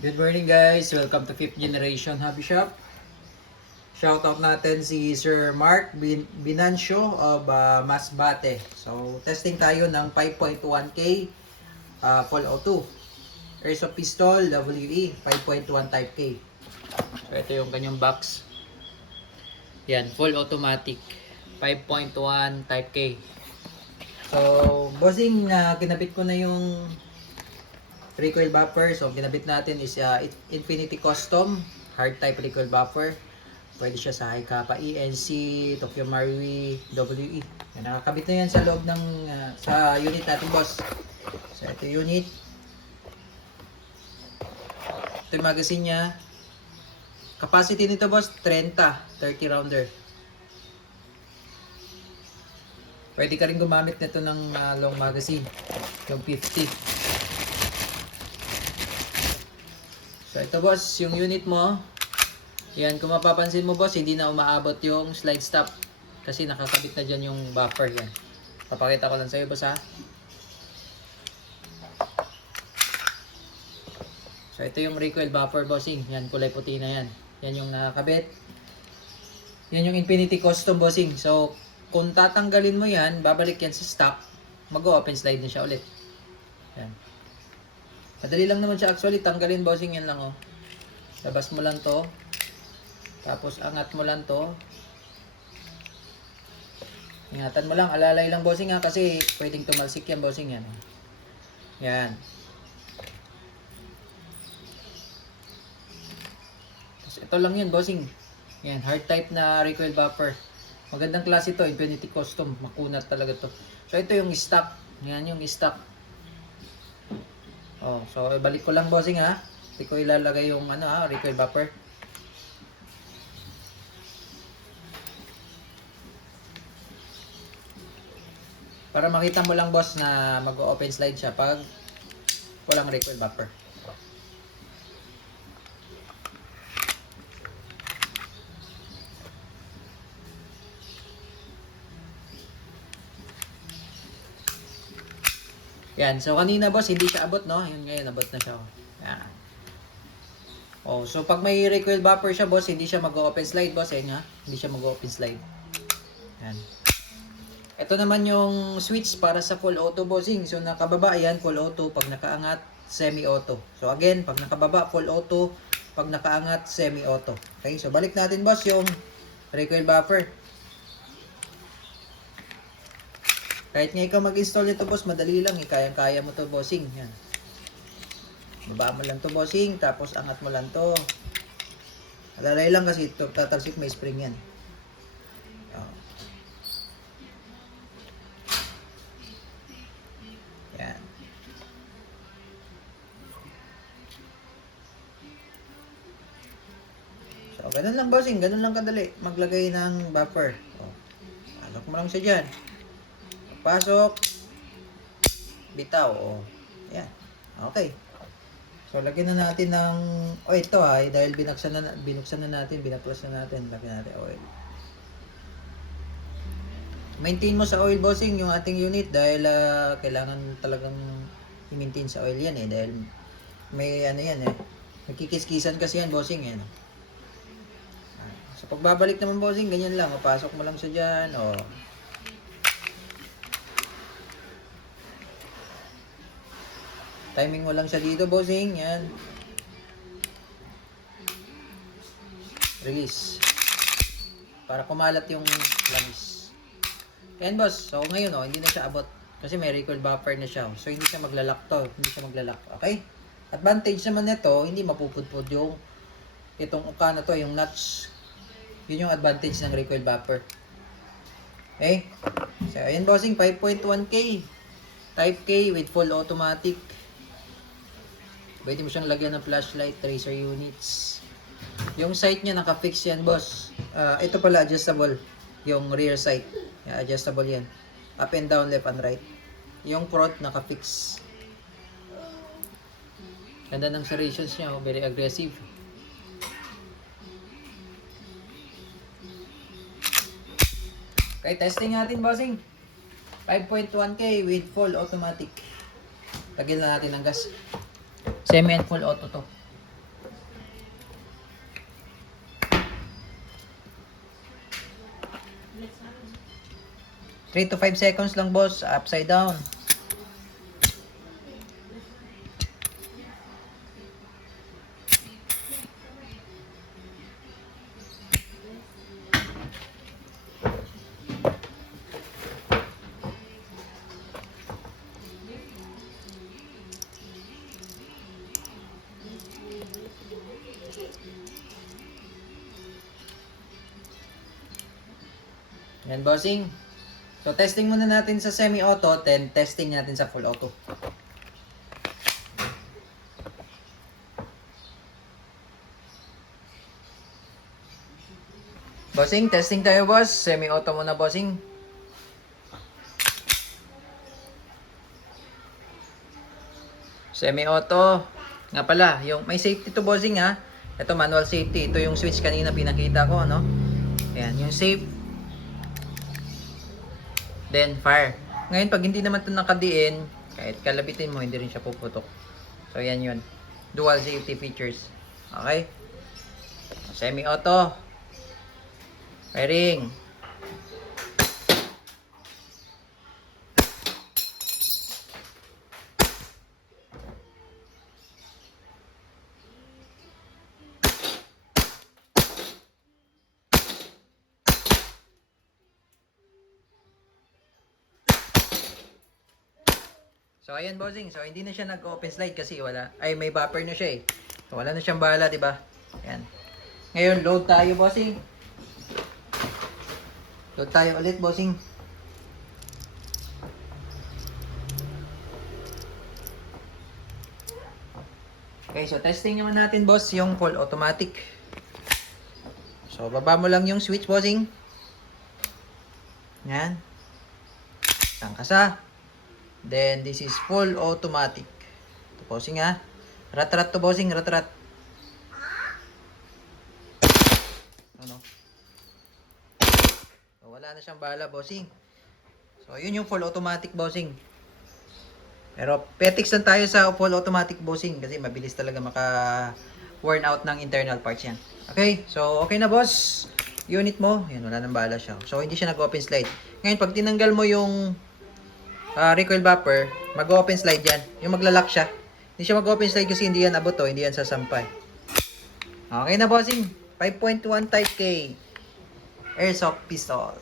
Good morning guys! Welcome to 5th Generation Hobby Shop. Shoutout natin si Sir Mark Binancio of Masbate. So, testing tayo ng 5.1K Full O2. Airsoft Pistol WE 5.1 Type K. So, ito yung kanyang box. Yan, full automatic 5.1 Type K. So, bossing, kinabit ko na yung recoil buffer. So, ginabit natin is Infinity Custom hard type recoil buffer. Pwede siya sa high kappa ENC, Tokyo Marui, WE. Yan, nakakabit na yan sa loob ng sa unit natin, boss. So, ito yung unit. Ito yung magazine niya. Capacity nito, boss, 30 rounder. Pwede ka rin gumamit nito ng long magazine, yung 50. So ito boss, yung unit mo. Yan, kung mapapansin mo boss, hindi na umaabot yung slide stop. Kasi nakakabit na dyan yung buffer yan. Papakita ko lang sa iyo boss ha. So ito yung recoil buffer bossing. Yan, kulay puti na yan. Yan yung nakakabit. Yan yung Infinity Custom bossing. So kung tatanggalin mo yan, babalik yan sa stock. Mag-open slide na siya ulit. Yan. Madali lang naman siya actually, tanggalin bossing, yan lang oh. Labas mo lang to. Tapos angat mo lang to. Ingatan mo lang, alalay lang bossing ha, kasi pwedeng tumalsik yan bossing yan. Yan. Tapos ito lang yan bossing. Yan, hard type na recoil buffer. Magandang klase to, Infinity Custom. Makunat talaga to. So ito yung stock. Yan yung stock. Oh, so ibalik ko lang bossing ha. Hindi ko ilalagay yung recoil buffer. Para makita mo lang boss na mag-open slide siya pag walang recoil buffer. Yan, so kanina boss hindi siya abot no. Yun ngayon abot na siya. Yan. Oh, so pag may recoil buffer siya boss, hindi siya mag-open slide boss, yan ha. Hindi siya mag-open slide. Yan. Ito naman yung switch para sa full auto bossing. So nakababa yan full auto, pag nakaangat semi auto. So again, pag nakababa full auto, pag nakaangat semi auto. Okay, so balik natin boss yung recoil buffer. Kahit nga ikaw mag-install nito boss, madali lang, kayang-kaya mo to bossing. Yan. Baba mo lang to bossing, tapos angat mo lang to. Alalay lang kasi ito, tatalsik, may spring yan. Oh. Yan. So, ganun lang bossing, ganun lang kadali. Maglagay ng buffer. Oh. Alok mo lang siya dyan. Pasok. Bitaw. Oh. Yan. Okay. So, lagyan na natin ng ito dahil binuksan na natin, binaplas na natin, lagyan natin oil. Maintain mo sa oil bossing yung ating unit dahil kailangan talagang i-maintain sa oil yan dahil may yan nagkikis-kisan kasi yan bossing yan. So, pagbabalik naman bossing, ganyan lang, pasok mo lang siya dyan, timing mo lang siya dito bossing, yan. Release. Para kumalat yung langis. Yan boss. So ngayon hindi na siya abot. Kasi may recoil buffer na siya. So hindi siya maglalak to. Hindi siya maglalak. Okay? Advantage naman nito, hindi mapupudpud yung itong uka na to, yung nuts. Yun yung advantage ng recoil buffer. Okay? So ayan bossing, 5.1K. Type K with full automatic. Pwede mo siyang lagyan ng flashlight, tracer units. Yung sight niya naka-fix yan, boss. Ito pala adjustable. Yung rear sight. Adjustable yan. Up and down, left and right. Yung front naka-fix. Ganda ng serrations niya, very aggressive. Okay, testing natin, bossing. 5.1K with full automatic. Tagil na natin ng gas. Semi and full auto to. 3 to 5 seconds lang boss, upside down. Yan bossing. So testing muna natin sa semi-auto, then testing natin sa full auto. Bossing, testing tayo boss. Semi-auto muna bossing. Semi-auto. Nga pala, yung may safety to bossing ha. Ito manual safety. Ito yung switch kanina pinakita ko, no? Ayan, yung safe. Then fire. Ngayon pag hindi naman ito nakadiin, kahit kalabitin mo, hindi rin siya puputok. So yan yun. Dual safety features. Okay? Semi-auto. Firing. So ayan bossing, so hindi na siya nag-open slide kasi may buffer na siya eh. So wala na siyang bala, 'di ba? Ayan. Ngayon load tayo bossing. Load tayo ulit bossing. Okay, so testing naman natin boss yung full automatic. So baba mo lang yung switch bossing. Yan. Tangkasa. Then, this is full automatic. Ito, bossing ha. Rat-rat to, bossing. Rat-rat. Ano? So, wala na siyang bala, bossing. So, yun yung full automatic, bossing. Pero, petics lang tayo sa full automatic, bossing. Kasi mabilis talaga maka-worn out ng internal parts yan. Okay? So, okay na, boss. Unit mo. Yan, wala nang bala siya. So, hindi siya nag-open slide. Ngayon, pag tinanggal mo yung recoil buffer, mag-open slide yan. Yung maglalak siya. Hindi siya mag-open slide kasi hindi yan abot to, hindi yan sasampay. Okay na bossing. 5.1 Type K Airsoft pistol.